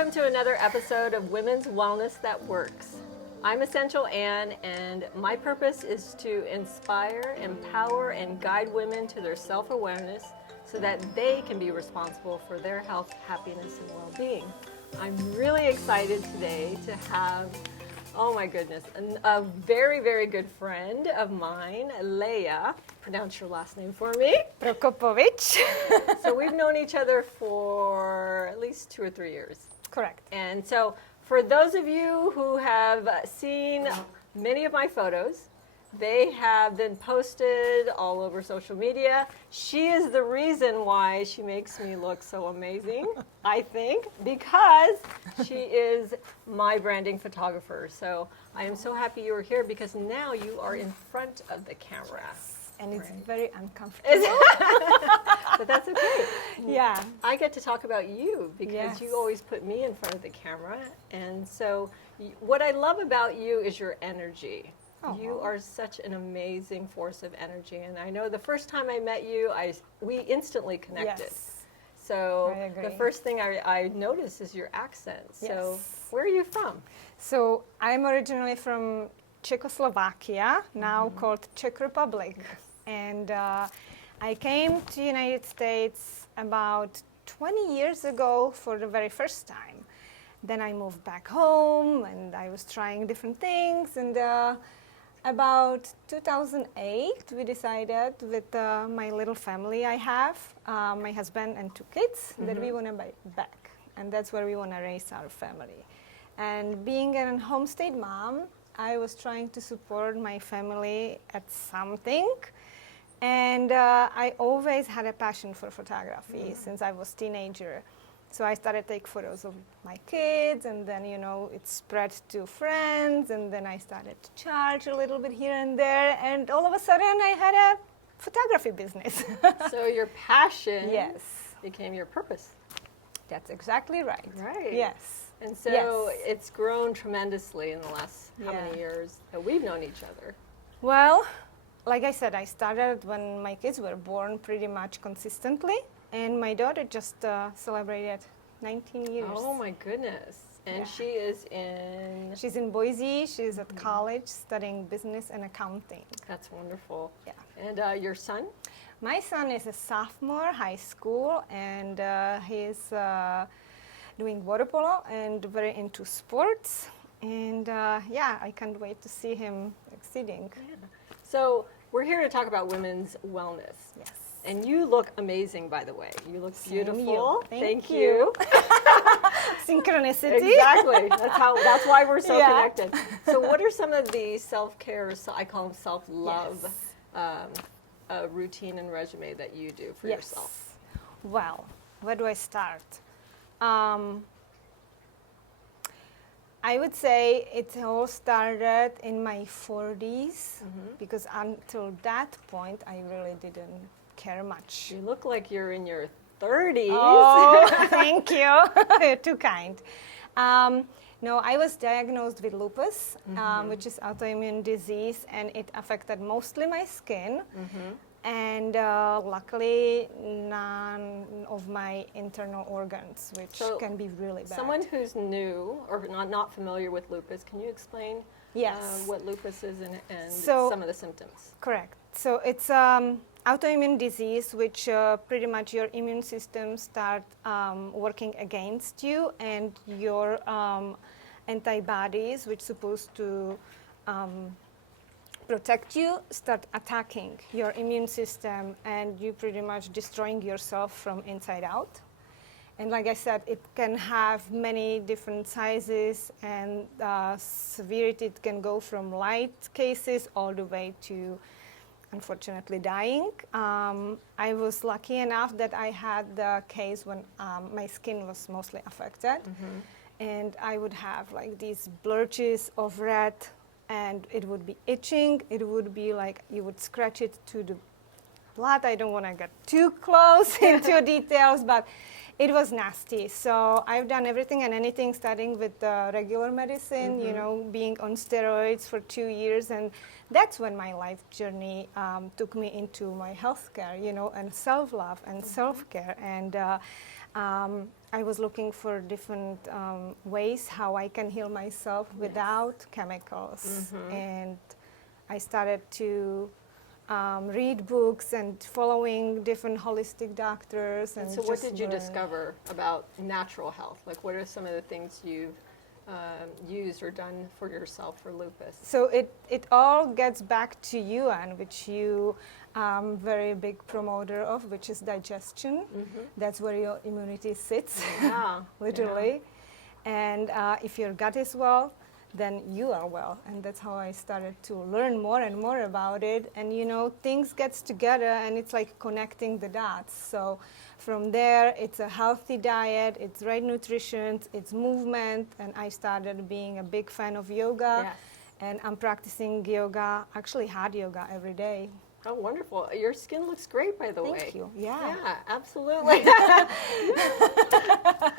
welcome to another episode of Women's Wellness That Works. I'm Essential Ann, and my purpose is to inspire, empower, and guide women to their self-awareness so that they can be responsible for their health, happiness, and well-being. I'm really excited today to have, oh my goodness, a very, very good friend of mine, Lea. Pronounce your last name for me. Prokopowicz. So we've known each other for at least 2 or 3 years. Correct. And so for those of you who have seen many of my photos, they have been posted all over social media. She is the reason why she makes me look so amazing, I think, because she is my branding photographer. So I am so happy you are here because now you are in front of the camera. And it's very uncomfortable. But that's okay. Yeah. I get to talk about you because Yes. you always put me in front of the camera. And so what I love about you is your energy. Oh. You are such an amazing force of energy. And I know the first time I met you, we instantly connected. Yes. So I agree. the first thing I notice is your accent. So Yes. where are you from? So I'm originally from Czechoslovakia, now called Czech Republic. And I came to the United States about 20 years ago for the very first time. Then I moved back home and I was trying different things. And about 2008, we decided with my little family I have, my husband and 2 kids, that we want to buy back. And that's where we want to raise our family. And being a homestay mom, I was trying to support my family at something. And I always had a passion for photography since I was a teenager. So I started to take photos of my kids, and then, it spread to friends, and then I started to charge a little bit here and there, and all of a sudden I had a photography business. So your passion Yes. became your purpose. That's exactly right. Right. Yes. And so Yes. it's grown tremendously in the last how Yeah. many years that we've known each other? Well, like I said, I started when my kids were born pretty much consistently, and my daughter just celebrated 19 years. Oh my goodness. And Yeah. she is in, She's in Boise. She's at college studying business and accounting. that's wonderful. Yeah. And your son? My son is a sophomore high school, and he's doing water polo and very into sports. And I can't wait to see him exceeding. So we're here to talk about women's wellness. Yes. And you look amazing, by the way. You look Same you. beautiful. Thank you. Synchronicity. Exactly. That's why we're so Yeah. connected. So what are some of the self-care, I call them self-love, routine and resume that you do for yourself? Well, where do I start? I would say it all started in my 40s because until that point I really didn't care much. You look like you're in your 30s. Oh, thank you. You're too kind. No, I was diagnosed with lupus, which is autoimmune disease, and it affected mostly my skin. And luckily, none of my internal organs, which So, can be really bad. Someone who's new or not familiar with lupus, can you explain Yes. what lupus is and So- some of the symptoms? Correct. So it's autoimmune disease, which pretty much your immune system start working against you, and your antibodies, which supposed to protect you, start attacking your immune system, and you pretty much destroying yourself from inside out. And like I said, it can have many different sizes, and severity it can go from light cases all the way to, unfortunately, dying. I was lucky enough that I had the case when my skin was mostly affected, and I would have like these blotches of red, and it would be itching. It would be like you would scratch it to the blood. I don't want to get too close into details, but it was nasty. So I've done everything and anything, starting with regular medicine, being on steroids for 2 years. And that's when my life journey took me into my healthcare, and self-love and self-care. And I was looking for different ways how I can heal myself without chemicals. And I started to read books and following different holistic doctors. And so what just did you learn. discover about natural health? Like, what are some of the things you've used or done for yourself for lupus? So it all gets back to UN, which you very big promoter of, which is digestion. That's where your immunity sits, Yeah. literally. And if your gut is well, then you are well. And that's how I started to learn more and more about it. And you know, things gets together and it's like connecting the dots. So from there, it's a healthy diet, it's right nutrition, it's movement. And I started being a big fan of yoga. Yes. And I'm practicing yoga, actually hard yoga every day. Oh, wonderful. Your skin looks great, by the way. Thank you. Yeah. Yeah, absolutely.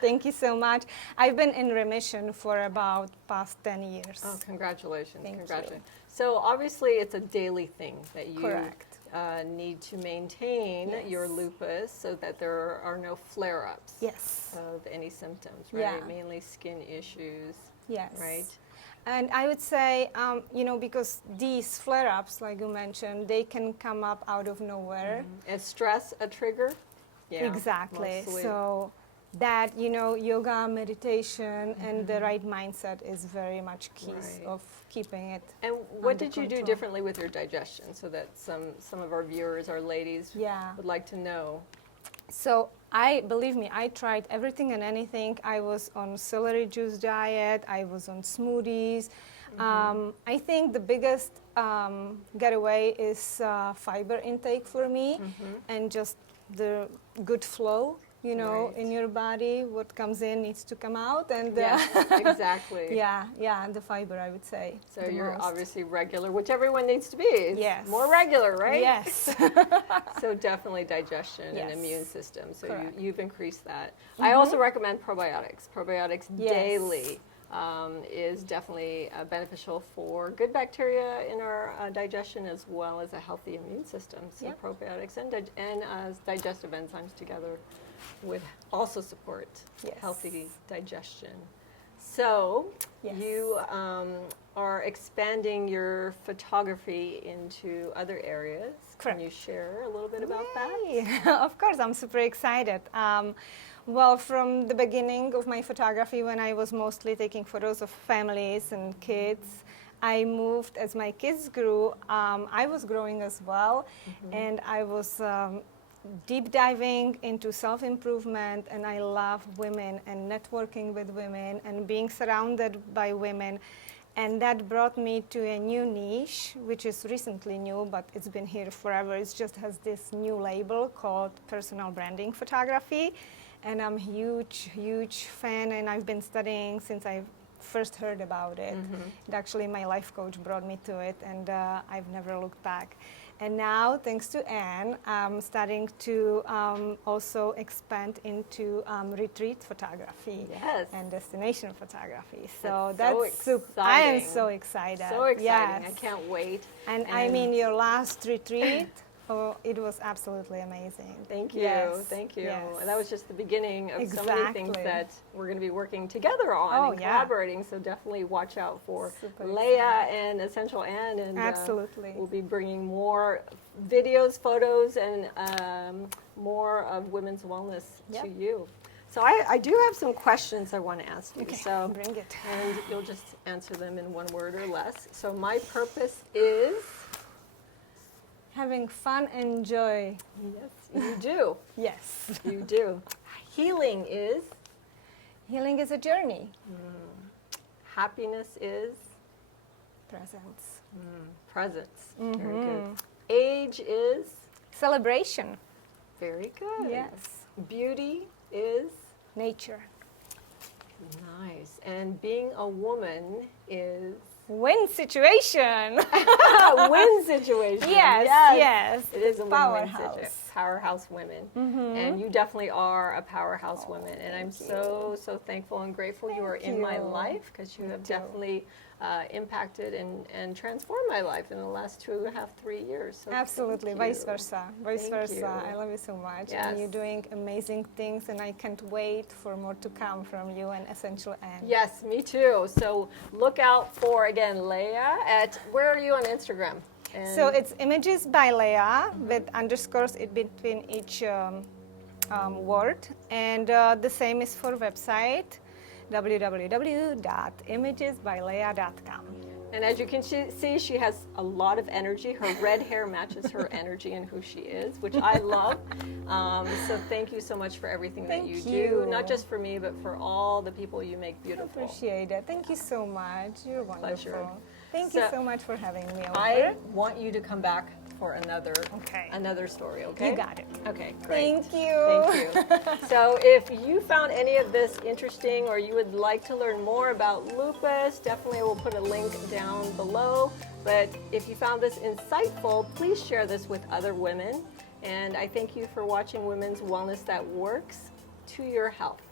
Thank you so much. I've been in remission for about past 10 years. Oh, congratulations. Thank Congratulations. you. So obviously it's a daily thing that you Correct. Need to maintain Yes. your lupus so that there are no flare-ups Yes. of any symptoms, right? Yeah. Mainly skin issues, Yes. right? And I would say, you know, because these flare-ups, like you mentioned, they can come up out of nowhere. Is stress a trigger? Yeah, Exactly. mostly. So that, you know, yoga, meditation, and the right mindset is very much keys Right. of keeping it. And what under did you do control. differently with your digestion so that some of our viewers, our ladies, Yeah. would like to know? So believe me, I tried everything and anything. I was on celery juice diet. I was on smoothies. I think the biggest getaway is fiber intake for me, and just the good flow. You know, Right. in your body, what comes in needs to come out, and Yes, exactly. yeah, the fiber, I would say. So the you're most. obviously regular, which everyone needs to be. It's Yes. more regular, right? Yes. So definitely digestion and Yes. immune system. So Correct. you've increased that. I also recommend probiotics. Probiotics Yes. daily is definitely beneficial for good bacteria in our digestion as well as a healthy immune system. So Yep. probiotics and digestive enzymes together would also support Yes. healthy digestion. So Yes. you are expanding your photography into other areas. Correct. Can you share a little bit about that? Yay. Of course, I'm super excited. Well, from the beginning of my photography, when I was mostly taking photos of families and kids, I moved as my kids grew. I was growing as well, and I was deep diving into self-improvement, and I love women and networking with women and being surrounded by women. And that brought me to a new niche, which is recently new, but it's been here forever. It just has this new label called personal branding photography. And I'm huge fan, and I've been studying since I first heard about it. And actually, my life coach brought me to it, and I've never looked back. And now, thanks to Anne, I'm starting to also expand into retreat photography Yes. and destination photography. That's That's so I am exciting. so excited. So exciting. Yes. I can't wait. And I mean, your last retreat, oh, it was absolutely amazing. Thank you. Yes, Thank you. yes. That was just the beginning of so many things Exactly. that we're going to be working together on Oh, and yeah. collaborating. So definitely watch out for Super Lea and Essential Anne. And Absolutely. we'll be bringing more videos, photos, and more of women's wellness Yep. to you. So I do have some questions I want to ask you. Okay, So bring it. and you'll just answer them in one word or less. So my purpose is. Having fun and joy. Yes, you do. Yes. You do. Healing is. Healing is a journey. Happiness is. Presence. Presence. Very good. Age is. Celebration. Very good. Yes. Beauty is. Nature. Nice. And being a woman is. Win situation. A win situation. Yes, yes. It is a win-win Powerhouse. situation. powerhouse women. And you definitely are a powerhouse woman. And I'm so thankful and grateful you are in my life, because you have definitely impacted and transformed my life in the last 2.5, 3 years. So Absolutely, vice versa. Vice Thank versa. you. I love you so much. Yes. And you're doing amazing things, and I can't wait for more to come from you and Essential Anne. Yes, me too. So look out for, again, Lea at, where are you on Instagram? And So it's Images by Lea with underscores in between each word. And the same is for website, www.imagesbylea.com. And as you can see, she has a lot of energy. Her red hair matches her energy and who she is, which I love. So thank you so much for everything that you do, not just for me, but for all the people you make beautiful. Appreciate it. Thank you so much. You're wonderful. Pleasure. Thank you so much for having me over. I want you to come back for another story, okay? You got it. Okay, great. Thank you. Thank you. So if you found any of this interesting, or you would like to learn more about lupus, definitely we'll put a link down below. But if you found this insightful, please share this with other women. And I thank you for watching Women's Wellness That Works to Your Health.